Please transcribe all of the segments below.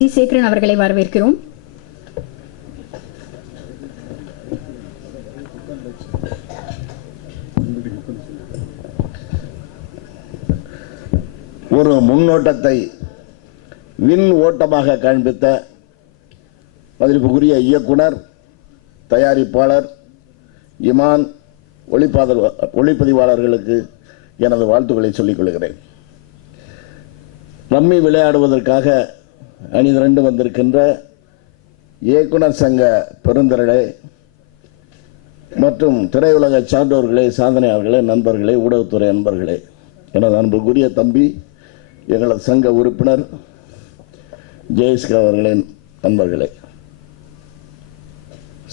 சேகரன் அவர்களை வரவேற்கிறோம். ஒரு முன்னோட்டத்தை விண் ஓட்டமாக காண்பித்த மதிப்புக்குரிய இயக்குனர், தயாரிப்பாளர், இமான், ஒளிப்பதிவாளர்களுக்கு எனது வாழ்த்துக்களை சொல்லிக் கொள்கிறேன். ரம்மி விளையாடுவதற்காக அணிதிரண்டு வந்திருக்கின்ற இயக்குனர் சங்க பெருந்திரளே மற்றும் திரையுலக சான்றோர்களே, சாதனையாளர்களே, நண்பர்களே, ஊடகத்துறை நண்பர்களே, எனது அன்புக்குரிய தம்பி, எங்களது சங்க உறுப்பினர் ஜெயஸ்கே அவர்களின் நண்பர்களே,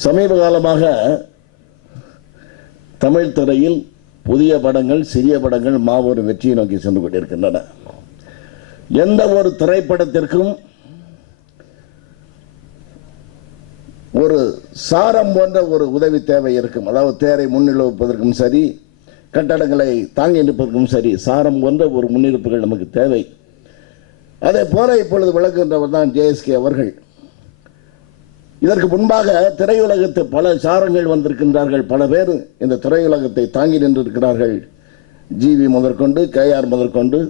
சமீப காலமாக தமிழ் திரையில் புதிய படங்கள், சிறிய படங்கள் மாபெரும் வெற்றியை நோக்கி சென்று கொண்டிருக்கின்றன. எந்த ஒரு திரைப்படத்திற்கும் ஒரு சாரம் போன்ற ஒரு உதவி தேவை இருக்கும். அதாவது தேரை முன்னிறுப்பதற்கும் சரி, கட்டடங்களை தாங்கி நிற்பதற்கும் சரி, சாரம் போன்ற ஒரு முன்னிருப்புகள் நமக்கு தேவை. அதே போல இப்பொழுது விளக்குகின்றவர் தான் ஜேஎஸ்கே அவர்கள். இதற்கு முன்பாக திரையுலகத்து பல சாரங்கள் வந்திருக்கின்றார்கள். பல பேர் இந்த திரையுலகத்தை தாங்கி நின்றிருக்கிறார்கள். ஜிவி முதற்கொண்டு, கேஆர் முதற்கொண்டு,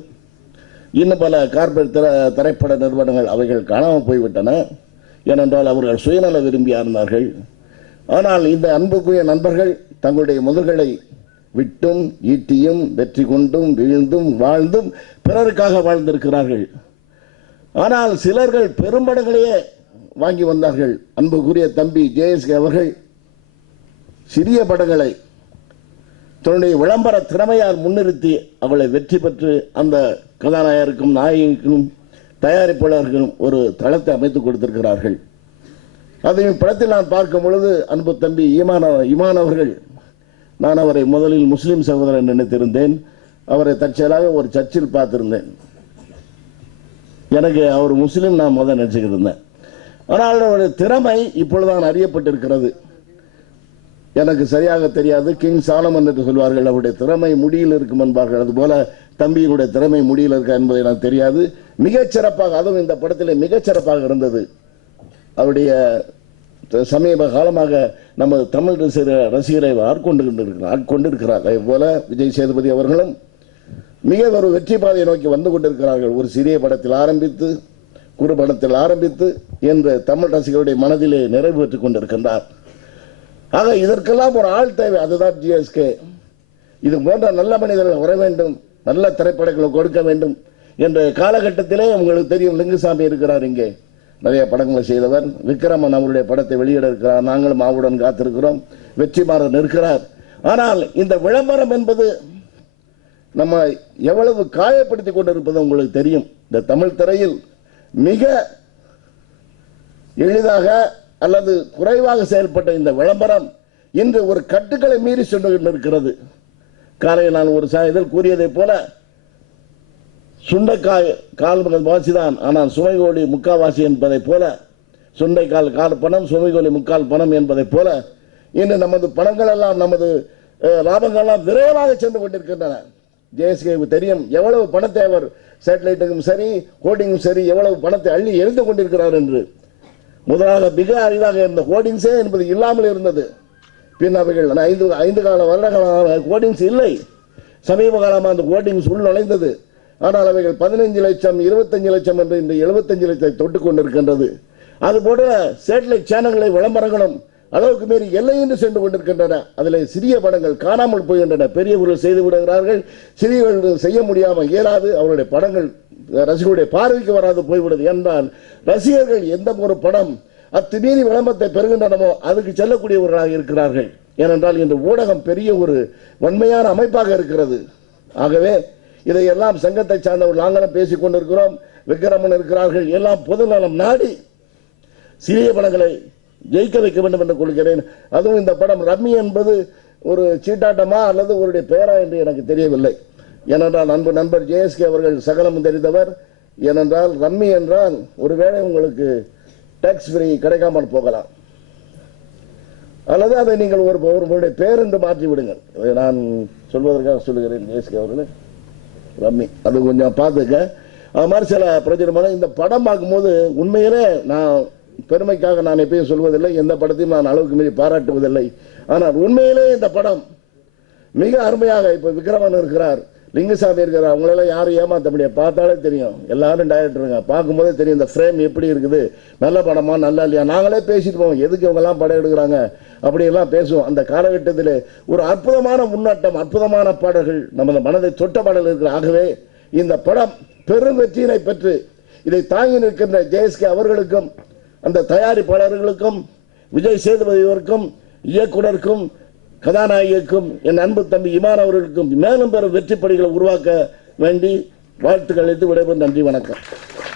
இன்னும் பல கார்பரேட் திரைப்பட நிறுவனங்கள் அவைகள் காணாமல் போய்விட்டன. ஏனென்றால் அவர்கள் சுயநல விரும்பியா இருந்தார்கள். ஆனால் இந்த அன்புக்குரிய நண்பர்கள் தங்களுடைய முதல்களை விட்டும், ஈட்டியும், வெற்றி கொண்டும், வீழ்ந்தும், வாழ்ந்தும் பிறருக்காக வாழ்ந்திருக்கிறார்கள். ஆனால் சிலர்கள் பெரும்படங்களையே வாங்கி வந்தார்கள். அன்புக்குரிய தம்பி ஜேஎஸ்கே அவர்கள் சிறிய படங்களை தன்னுடைய விளம்பர திறமையால் முன்னிறுத்தி அவளை வெற்றி பெற்று அந்த கதாநாயகருக்கும், நாயகிக்கும், தயாரிப்பாளர்களும் ஒரு தளத்தை அமைத்துக் கொடுத்திருக்கிறார்கள். அதையும் படத்தில் நான் பார்க்கும் பொழுது அன்பு தம்பி இமான் அவர்கள், நான் அவரை முதலில் முஸ்லிம் சகோதரன் நினைத்திருந்தேன். அவரை தற்செயலாக ஒரு சர்ச்சில் பார்த்திருந்தேன். எனக்கு அவர் முஸ்லிம் நான் முதல் நினைச்சுக்கிட்டு இருந்தேன். ஆனால் அவருடைய திறமை இப்பொழுதுதான் அறியப்பட்டிருக்கிறது. எனக்கு சரியாக தெரியாது. கிங் சாலமன் என்று சொல்வார்கள், அவருடைய திறமை முடியில் இருக்கும் என்பார்கள். அதுபோல தம்பியினுடைய திறமை முடியில் இருக்கா என்பதை நான் தெரியாது. மிகச்சிறப்பாக, அதுவும் இந்த படத்திலே மிகச்சிறப்பாக இருந்தது. அவருடைய சமீப காலமாக நமது தமிழ் ரசிகரை ஆட்கொண்டிருக்கிறார். அதே போல விஜய் சேதுபதி அவர்களும் மிக ஒரு வெற்றி பாதையை நோக்கி வந்து கொண்டிருக்கிறார்கள். ஒரு சிறிய படத்தில் ஆரம்பித்து, குறு படத்தில் ஆரம்பித்து, என்று தமிழ் ரசிகருடைய மனதிலே நிறைவு பெற்றுக் கொண்டிருக்கின்றார். ஆக இதற்கெல்லாம் ஒரு ஆள் தேவை. அதுதான் ஜிஎஸ்கே. இது போன்ற நல்ல மனிதர்கள் வர வேண்டும், நல்ல திரைப்படங்களை கொடுக்க வேண்டும் என்ற காலகட்டத்திலே உங்களுக்கு தெரியும், லிங்குசாமி இருக்கிறார், இங்கே நிறைய படங்களை செய்தவர். விக்ரமன் அவருடைய படத்தை வெளியிட இருக்கிறார். நாங்களும் ஆவுடன் காத்திருக்கிறோம். வெற்றிமாறன் இருக்கிறார். ஆனால் இந்த விளம்பரம் என்பது நம்ம எவ்வளவு காயப்படுத்தி கொண்டிருப்பது உங்களுக்கு தெரியும். இந்த தமிழ் திரையில் மிக எளிதாக அல்லது குறைவாக செயல்பட்ட இந்த விளம்பரம் இன்று ஒரு கட்டுக்களை மீறி சென்று கொண்டிருக்கிறது. காலையில் நான் ஒரு இதில் கூறியதை போல, சுண்டைக்காய் கால் வாசிதான், ஆனால் சுமைகோலி முக்காவாசி என்பதை போல, சுண்டைக்கால் கால் பணம், சுமைகோலி முக்கால் பணம் என்பதை போல இன்று நமது பணங்கள் எல்லாம், நமது லாபங்கள் எல்லாம் விரைவாக சென்று கொண்டிருக்கின்றன. ஜேஎஸ்கேவுக்கு தெரியும் எவ்வளவு பணத்தை அவர் சேட்டலைட்டுக்கும் சரி, ஹோர்டிங்கும் சரி, எவ்வளவு பணத்தை அள்ளி எரிந்து கொண்டிருக்கிறார் என்று. முதலாக மிக அரிதாக இருந்த ஹோர்டிங்ஸே என்பது இல்லாமல் இருந்தது. பின் அவைகள் 5 வருட கால ஹோர்டிங்ஸ் இல்லை. சமீப காலமாக அந்த ஹோர்டிங்ஸ் உள் நுழைந்தது. ஆனால் அவைகள் 15 லட்சம், 25 லட்சம் என்று இந்த 75 லட்சத்தை தொட்டுக் கொண்டிருக்கின்றது. அதுபோல சேட்டலைட் சேனல்களை விளம்பரங்களும் அளவுக்கு மீறி எல்லையின்றி சென்று கொண்டிருக்கின்றன. அதில் சிறிய படங்கள் காணாமல் போகின்றன. பெரியவர்கள் செய்து விடுகிறார்கள், சிறியவர்கள் செய்ய முடியாமல் இயலாது. அவருடைய படங்கள் ரசிகர்களுடைய பார்வைக்கு வராது போய்விடுது. என்றால் ரசிகர்கள் எந்த ஒரு படம் அத்துமீறி விளம்பரத்தை பெறுகின்றனமோ அதுக்கு செல்லக்கூடியவர்களாக இருக்கிறார்கள். ஏனென்றால் இந்த ஊடகம் பெரிய ஒரு வன்மையான அமைப்பாக இருக்கிறது. ஆகவே இதையெல்லாம் சங்கத்தை சார்ந்தவர்கள் நாங்களும் பேசிக் கொண்டிருக்கிறோம். விக்ரமன் இருக்கிறார்கள். எல்லாம் பொதுநலம் நாடி சிறிய படங்களை ஜெயிக்க வைக்க வேண்டும் என்று கொள்கிறேன். அதுவும் இந்த படம் ரம்மி என்பது ஒரு சீட்டாட்டமா அல்லது அவருடைய பெயரா என்று எனக்கு தெரியவில்லை. ஏனென்றால் அன்பு நண்பர் ஜேஎஸ்கே அவர்கள் சகலமும் தெரிந்தவர். ஏனென்றால் ரம்மி என்றால் ஒருவேளை உங்களுக்கு டாக்ஸ் ஃப்ரீ கிடைக்காமல் போகலாம், அல்லது அதை நீங்கள் ஒருவருடைய பேர் என்று மாற்றி விடுங்கள். நான் சொல்வதற்காக சொல்லுகிறேன். ஜேஎஸ்கே அவர்கள் ரம்மி அது கொஞ்சம் பார்த்துக்க. அது மாதிரி சில பிரயோஜனமான இந்த படம் பார்க்கும்போது உண்மையிலே நான் பெருமைக்காக நான் எப்பயும் சொல்வதில்லை, எந்த படத்தையும் நான் அளவுக்கு மீறி பாராட்டுவதில்லை. ஆனால் உண்மையிலே இந்த படம் மிக அருமையாக, இப்போ விக்ரமன் இருக்கிறார், லிங்குசாமி இருக்கிறார், அவங்களெல்லாம் யாரும் ஏமாற்ற முடியாது. பார்த்தாலே தெரியும், எல்லாரும் டைரக்டருங்க, பார்க்கும்போதே தெரியும் இந்த ஃப்ரேம் எப்படி இருக்குது, நல்ல படமா நல்லா இல்லையா. நாங்களே பேசிட்டு போவோம், எதுக்கு இவங்கெல்லாம் படம் எடுக்கிறாங்க அப்படியெல்லாம் பேசுவோம். அந்த காலகட்டத்தில் ஒரு அற்புதமான முன்னோட்டம், அற்புதமான பாடல்கள், நமது மனதை தொட்ட பாடல் இருக்கிற. ஆகவே இந்த படம் பெரும் வெற்றியினை பெற்று இதை தாங்கி நிற்கின்ற ஜெயஸ்கே அவர்களுக்கும், அந்த தயாரிப்பாளர்களுக்கும், விஜய் சேதுபதிவருக்கும், இயக்குனருக்கும், கதாநாயகிக்கும், என் அன்பு தம்பி இமான் அவர்களுக்கும் மேலும் பெறும் வெற்றி படிகளை உருவாக்க வேண்டி வாழ்த்துக்கள் அளித்து விடைபெறும். நன்றி, வணக்கம்.